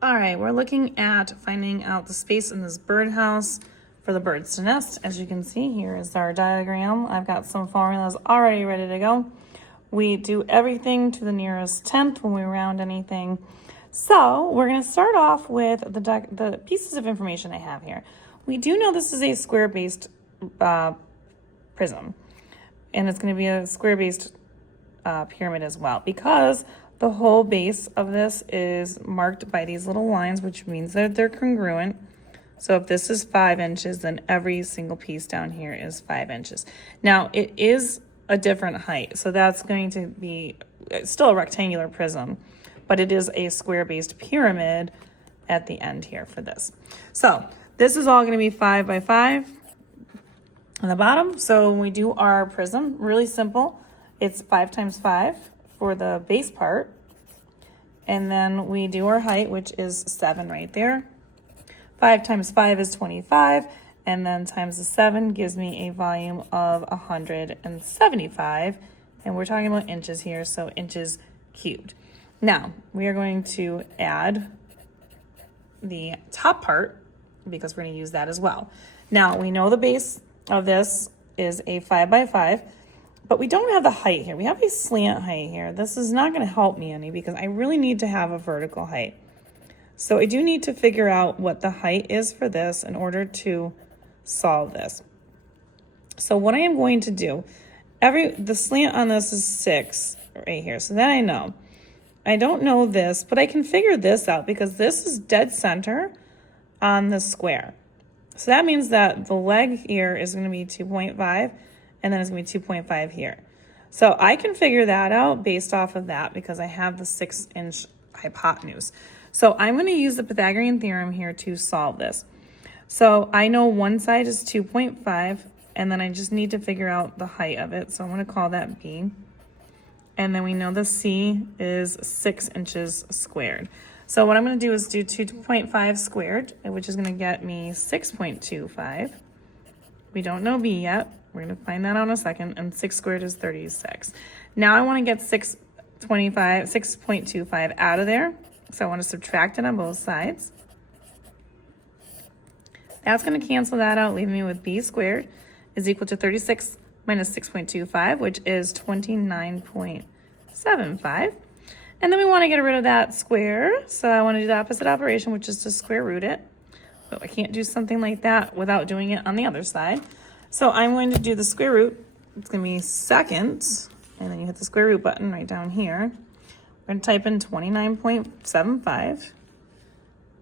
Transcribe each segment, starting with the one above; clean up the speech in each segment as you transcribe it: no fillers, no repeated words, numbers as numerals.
All right, we're looking at finding out the space in this birdhouse for the birds to nest. As you can see, here is our diagram. I've got some formulas already ready to go. We do everything to the nearest tenth when we round anything. So we're going to start off with the pieces of information I have here. We do know this is a square-based prism, and it's going to be a square-based pyramid as well, because the whole base of this is marked by these little lines, which means that they're congruent. So if this is 5 inches, then every single piece down here is 5 inches. Now, it is a different height, so that's going to be still a rectangular prism, but it is a square-based pyramid at the end here for this. So this is all going to be 5 by 5 on the bottom. So when we do our prism, really simple. It's 5 times 5 for the base part, and then we do our height, which is 7 right there. 5 times 5 is 25, and then times the 7 gives me a volume of 175, and we're talking about inches here, so inches cubed. Now we are going to add the top part because we're going to use that as well. Now we know the base of this is a 5 by 5. But we don't have the height here. We have a slant height here. This is not going to help me any because I really need to have a vertical height. So I do need to figure out what the height is for this in order to solve this. So what I am going to do, the slant on this is 6 right here. So then I know. I don't know this, but I can figure this out because this is dead center on the square. So that means that the leg here is going to be 2.5. And then it's going to be 2.5 here. So I can figure that out based off of that because I have the 6-inch hypotenuse. So I'm going to use the Pythagorean theorem here to solve this. So I know one side is 2.5, and then I just need to figure out the height of it. So I'm going to call that B. And then we know the C is 6 inches squared. So what I'm going to do is do 2.5 squared, which is going to get me 6.25. We don't know B yet. We're going to find that out in a second, and 6 squared is 36. Now I want to get 6.25 out of there, so I want to subtract it on both sides. That's going to cancel that out, leaving me with B squared is equal to 36 minus 6.25, which is 29.75. And then we want to get rid of that square, so I want to do the opposite operation, which is to square root it. But I can't do something like that without doing it on the other side. So I'm going to do the square root. It's going to be seconds, and then you hit the square root button right down here. We're going to type in 29.75,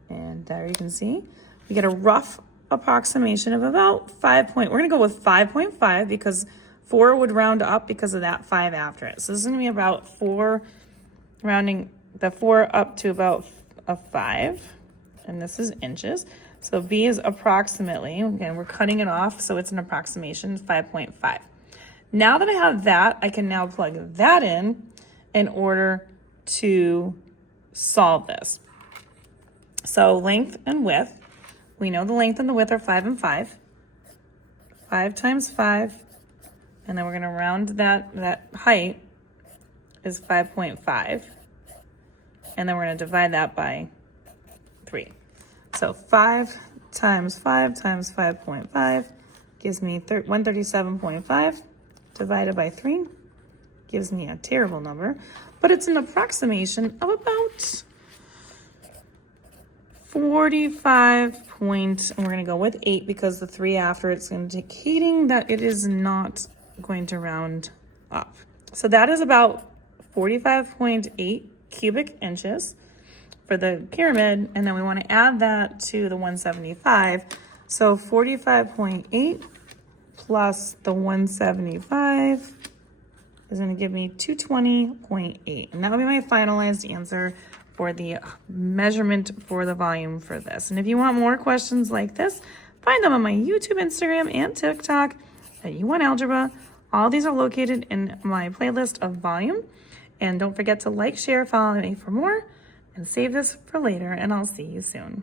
and there you can see we get a rough approximation of about 5 point. We're going to go with 5.5 because 4 would round up because of that 5 after it. So this is going to be about 4, rounding the 4 up to about a 5, and this is inches. So B is approximately, again, we're cutting it off, so it's an approximation, 5.5. Now that I have that, I can now plug that in order to solve this. So length and width, we know the length and the width are 5 and 5. 5 times 5, and then we're going to round that height is 5.5. And then we're going to divide that by 3. So 5 times 5 times 5.5 gives me 137.5 divided by 3 gives me a terrible number, but it's an approximation of about 45 point, and we're going to go with 8 because the 3 after it's indicating that it is not going to round up. So that is about 45.8 cubic inches for the pyramid, and then we want to add that to the 175. So 45.8 plus the 175 is going to give me 220.8, and that will be my finalized answer for the measurement for the volume for this. And if you want more questions like this, find them on my YouTube, Instagram, and TikTok at U1 Algebra. All these are located in my playlist of volume. And don't forget to like, share, follow me for more, and save this for later, and I'll see you soon.